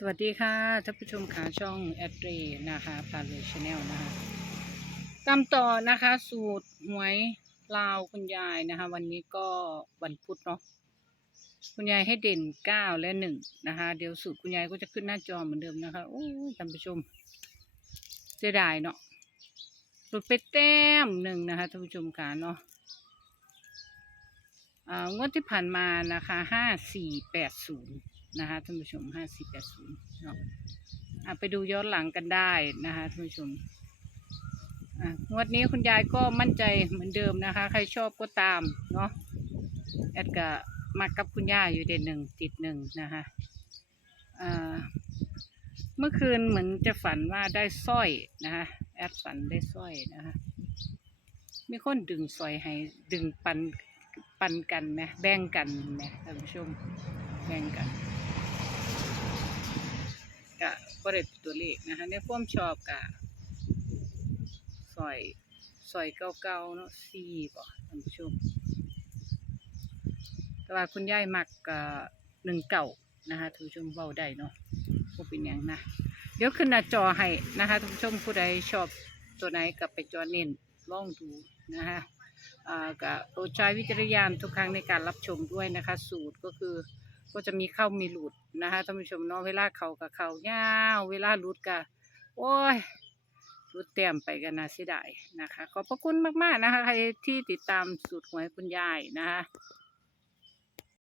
สวัสดีค่ะท่านผู้ชมขาช่องแอดเรนะคะพาเลยชาแนลนะคะตามต่อนะคะ สูตรหวยลาวคุณยายนะคะ วันนี้ก็วันพุธเนาะคุณยายให้เด่นเก้าและหนึ่งนะคะ เดี๋ยวสูตรคุณยายก็จะขึ้นหน้าจอเหมือนเดิมนะคะโอ้ยท่านผู้ชมเสียดายเนาะหลุดไปแต้มหนึ่งนะคะท่านผู้ชมขาเนาะ งวดที่ผ่านมานะคะห้าสี่แปดศูนย์นะคะท่านผู้ชมห้าสี่แปดศูนย์เนาะไปดูย้อนหลังกันได้นะคะท่านผู้ชมงวดนี้คุณยายก็มั่นใจเหมือนเดิมนะคะ ใครชอบก็ตามเนาะแอดก็มากับคุณย่าอยู่เด่นหนึ่งติดหนึ่งนะคะเมื่อคืนเหมือนจะฝันว่าได้สร้อยนะคะแอดฝันได้สร้อยนะคะมีคนดึงสร้อยให้ดึงปัน ปันกันไหมแบ่งกันไหมท่านผู้ชมแบ่งกันกะก็ได้ตัวเลขนะคะในความชอบกะซอยซอยเก่าๆเนาะสี่บ่ท่านผู้ชม แต่ว่าคุณยายมักกะหนึ่งเก่านะคะท่านผู้ชมเบาได้เนาะบ่เป็นหยังนะเดี๋ยวขึ้นหน้าจอให้นะคะท่านผู้ชมผู้ใดชอบตัวไหนกับไปจอเน้นลองดูนะคะ กับโปรดใช้วิจารณญาณทุกครั้งในการรับชมด้วยนะคะ สูตรก็คือก็จะมีเข้ามีหลุดนะคะท่านผู้ชมเนาะเวลาเขากับเขายาวเวลาหลุดกับโอ้ยหลุดเต็มไปกันนะเสียดายนะคะ ขอบพระคุณมากๆนะคะใครที่ติดตามสูตรหวยคุณยายนะคะ